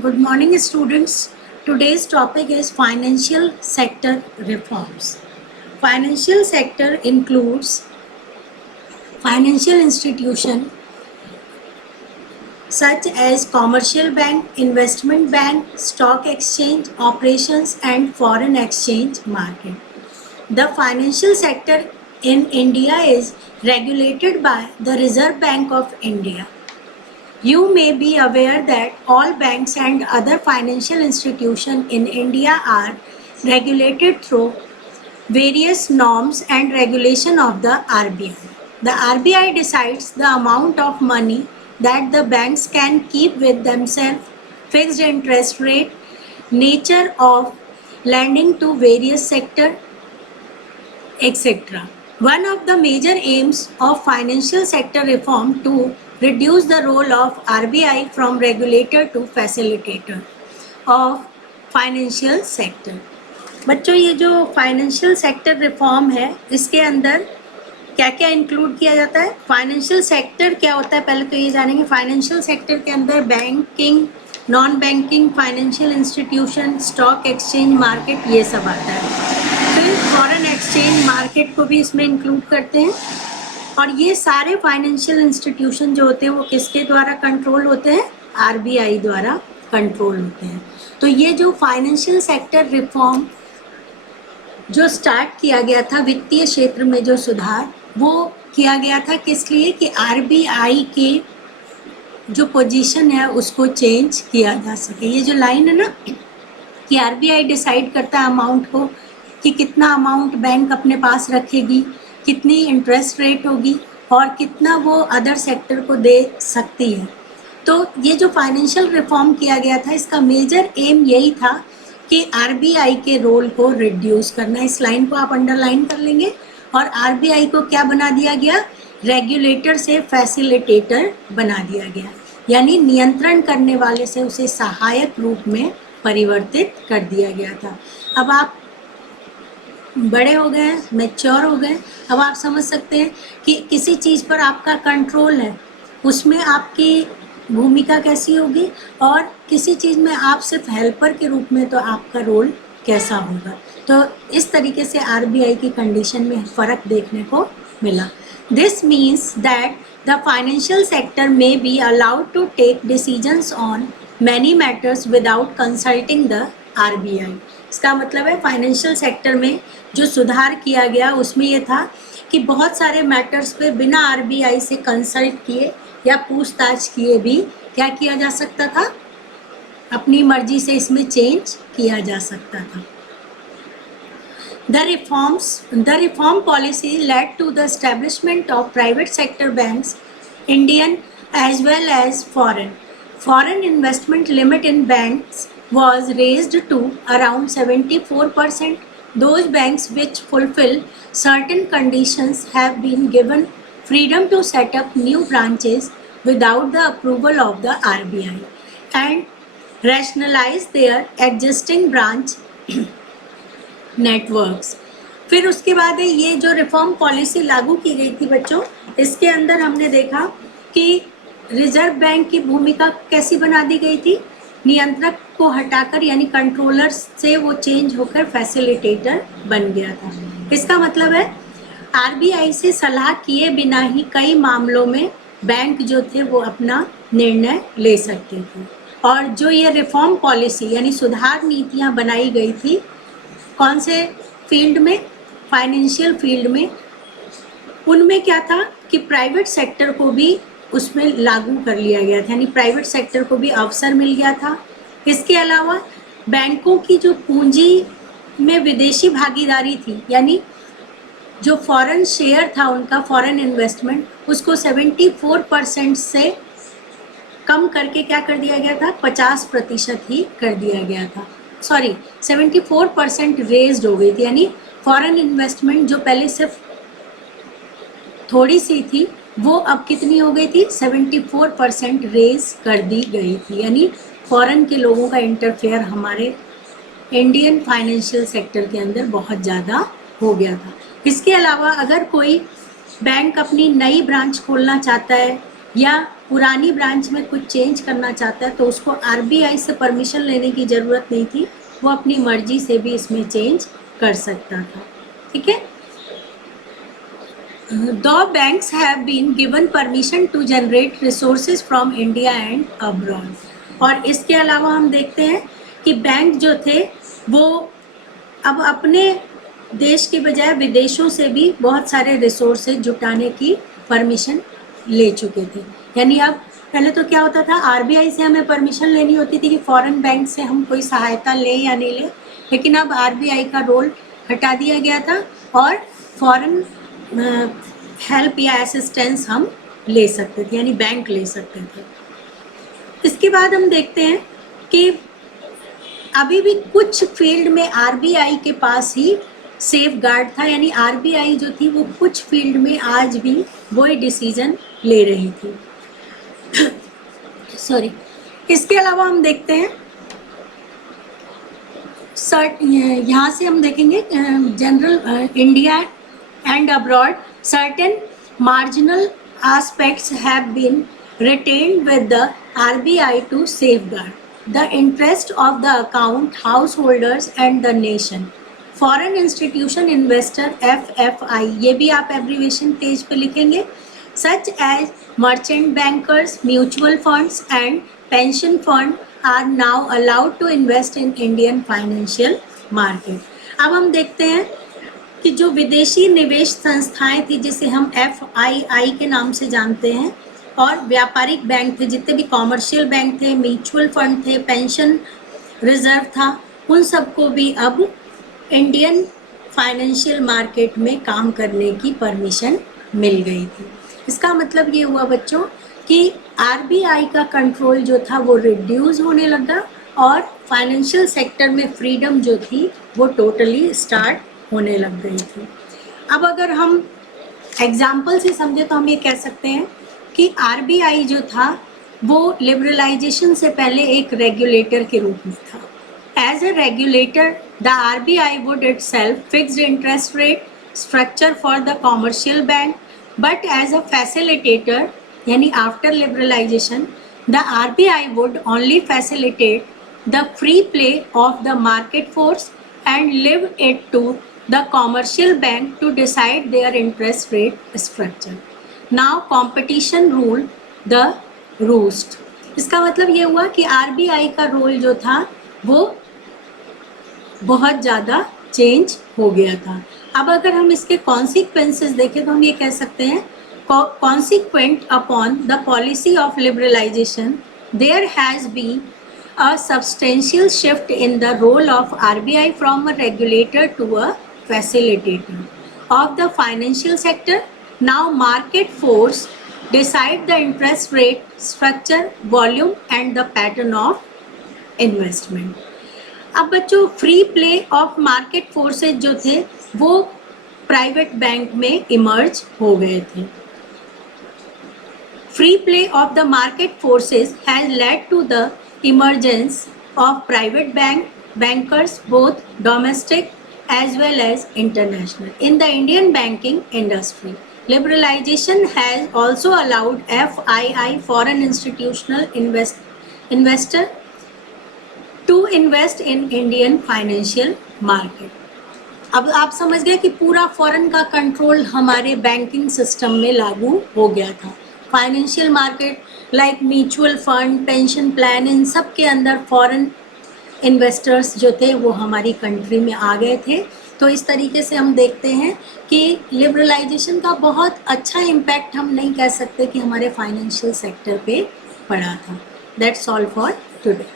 Good morning, students. Today's topic is financial sector reforms. Financial sector includes financial institution such as commercial bank, investment bank, stock exchange operations, and foreign exchange market. The financial sector in India is regulated by the Reserve Bank of India. You may be aware that all banks and other financial institutions in India are regulated through various norms and regulation of the RBI. The RBI decides the amount of money that the banks can keep with themselves, fixed interest rate, nature of lending to various sectors, etc. One of the major aims of financial sector reform to reduce the role of RBI from regulator to facilitator of financial sector. बच्चों ये जो financial sector reform है इसके अंदर क्या क्या include किया जाता है? फाइनेंशियल सेक्टर क्या होता है पहले तो ये जानेंगे. फाइनेंशियल सेक्टर के अंदर banking, non banking financial institution, stock exchange market, ये सब आता है. फिर फॉरेन एक्सचेंज मार्केट को भी इसमें इंक्लूड करते हैं. और ये सारे फाइनेंशियल इंस्टीट्यूशन जो होते हैं वो किसके द्वारा कंट्रोल होते हैं? आरबीआई द्वारा कंट्रोल होते हैं. तो ये जो फाइनेंशियल सेक्टर रिफॉर्म जो स्टार्ट किया गया था, वित्तीय क्षेत्र में जो सुधार, वो किया गया था किस लिए? कि आरबीआई के जो पोजीशन है उसको चेंज किया जा सके. ये जो लाइन है ना कि आरबीआई डिसाइड करता है अमाउंट को कि कितना अमाउंट बैंक अपने पास रखेगी, कितनी इंटरेस्ट रेट होगी और कितना वो अदर सेक्टर को दे सकती है. तो ये जो फाइनेंशियल रिफॉर्म किया गया था इसका मेजर एम यही था कि आरबीआई के रोल को रिड्यूस करना. इस लाइन को आप अंडरलाइन कर लेंगे. और आरबीआई को क्या बना दिया गया? रेगुलेटर से फैसिलिटेटर बना दिया गया, यानी नियंत्रण करने वाले से उसे सहायक रूप में परिवर्तित कर दिया गया था. अब आप बड़े हो गए, मैच्योर हो गए, अब आप समझ सकते हैं कि किसी चीज़ पर आपका कंट्रोल है, उसमें आपकी भूमिका कैसी होगी और किसी चीज़ में आप सिर्फ हेल्पर के रूप में तो आपका रोल कैसा होगा. तो इस तरीके से आरबीआई की कंडीशन में फ़र्क देखने को मिला. This means that the financial sector में be allowed to take decisions on many matters without consulting the RBI. इसका मतलब है फाइनेंशियल सेक्टर में जो सुधार किया गया उसमें ये था कि बहुत सारे मैटर्स पे बिना आरबीआई से कंसल्ट किए या पूछताछ किए भी क्या किया जा सकता था? अपनी मर्जी से इसमें चेंज किया जा सकता था. The reform policy led to the establishment of private sector banks, Indian as well as foreign. Foreign investment limit in banks was raised to around 74%. Those banks which fulfill certain conditions have been given freedom to set up new branches without the approval of the RBI and rationalize their existing branch networks. फिर उसके बाद ये जो reform policy लागू की गई थी बच्चों, इसके अंदर हमने देखा कि रिजर्व बैंक की भूमिका कैसी बना दी गई थी? नियंत्रक को हटाकर यानी कंट्रोलर से वो चेंज होकर फैसिलिटेटर बन गया था. इसका मतलब है आरबीआई से सलाह किए बिना ही कई मामलों में बैंक जो थे वो अपना निर्णय ले सकते थे. और जो ये रिफॉर्म पॉलिसी यानी सुधार नीतियाँ बनाई गई थी कौन से फील्ड में? फाइनेंशियल फील्ड में. उनमें क्या था कि प्राइवेट सेक्टर को भी उसमें लागू कर लिया गया था, यानी प्राइवेट सेक्टर को भी अवसर मिल गया था. इसके अलावा बैंकों की जो पूंजी में विदेशी भागीदारी थी, यानी जो फॉरेन शेयर था उनका, फॉरेन इन्वेस्टमेंट, उसको 74% से कम करके क्या कर दिया गया था? 50% ही कर दिया गया था. 74% रेज्ड हो गई थी, यानी फॉरेन इन्वेस्टमेंट जो पहले सिर्फ थोड़ी सी थी वो अब कितनी हो गई थी? 74% रेज कर दी गई थी. यानी फॉरेन के लोगों का इंटरफेयर हमारे इंडियन फाइनेंशियल सेक्टर के अंदर बहुत ज़्यादा हो गया था. इसके अलावा अगर कोई बैंक अपनी नई ब्रांच खोलना चाहता है या पुरानी ब्रांच में कुछ चेंज करना चाहता है तो उसको आरबीआई से परमिशन लेने की ज़रूरत नहीं थी, वो अपनी मर्जी से भी इसमें चेंज कर सकता था। ठीक है। The banks have been given permission to generate resources from India and abroad. और इसके अलावा हम देखते हैं कि बैंक जो थे वो अब अपने देश के बजाय विदेशों से भी बहुत सारे रिसोर्सेज जुटाने की परमिशन ले चुके थे। यानी अब पहले तो क्या होता था, आरबीआई से हमें परमिशन लेनी होती थी कि फॉरेन बैंक से हम कोई सहायता ले या नहीं ले, लेकिन अब आरबीआई का रोल हटा दिया गया था और फॉरेन हेल्प या असिस्टेंस हम ले सकते थे, यानी बैंक ले सकते थे। इसके बाद हम देखते हैं कि अभी भी कुछ फील्ड में आरबीआई के पास ही सेफ गार्ड था, यानी आरबीआई जो थी वो कुछ फील्ड में आज भी वही डिसीजन ले रही थी। सॉरी। इसके अलावा हम देखते हैं यहाँ से हम देखेंगे general India and abroad, certain marginal aspects have been retained with the RBI to safeguard the interest of the account householders and the nation. Foreign institution investor FFI, ये भी आप abbreviation पेज पे लिखेंगे, such as merchant bankers, mutual funds and pension fund are now allowed to invest in Indian financial market. अब हम देखते हैं कि जो विदेशी निवेश संस्थाएं थी जिसे हम FII के नाम से जानते हैं, और व्यापारिक बैंक थे, जितने भी कॉमर्शियल बैंक थे, म्यूचुअल फंड थे, पेंशन रिजर्व था, उन सबको भी अब इंडियन फाइनेंशियल मार्केट में काम करने की परमिशन मिल गई थी। इसका मतलब ये हुआ बच्चों कि आरबीआई का कंट्रोल जो था वो रिड्यूस होने लगा और फाइनेंशियल सेक्टर में फ्रीडम जो थी वो टोटली स्टार्ट होने लग गई थी। अब अगर हम एग्जाम्पल से समझे तो हम ये कह सकते हैं कि आरबीआई जो था वो लिबरलाइजेशन से पहले एक रेगुलेटर के रूप में था। As a regulator the RBI would itself fixed interest rate structure for the commercial bank, but as a facilitator यानी after liberalisation the RBI would only facilitate the free play of the market force and leave it to the commercial bank to decide their interest rate structure. Now competition ruled the roost. इसका मतलब ये हुआ कि RBI का role जो था वो बहुत ज़्यादा चेंज हो गया था। अब अगर हम इसके कॉन्सिक्वेंसेस देखें तो हम ये कह सकते हैं, consequent upon the policy of liberalization there has been a substantial shift in the role of RBI from a regulator to a facilitator of the financial sector. Now market force decide the interest rate, structure, volume and the pattern of investment. अब बच्चों free play of market forces जो थे वो private bank में emerge हो गए थे। Free play of the market forces has led to the emergence of private bankers, both domestic as well as international, in the Indian banking industry. Liberalization has also allowed FII, foreign institutional investor, to invest in Indian financial market. अब आप समझ गए कि पूरा foreign का control हमारे banking system में लागू हो गया था। Financial market like mutual fund, pension plan, इन सब के अंदर फॉरेन इन्वेस्टर्स जो थे वो हमारी कंट्री में आ गए थे। तो इस तरीके से हम देखते हैं कि लिबरलाइजेशन का बहुत अच्छा इम्पैक्ट हम नहीं कह सकते कि हमारे फाइनेंशियल सेक्टर पे पड़ा था। That's all for today.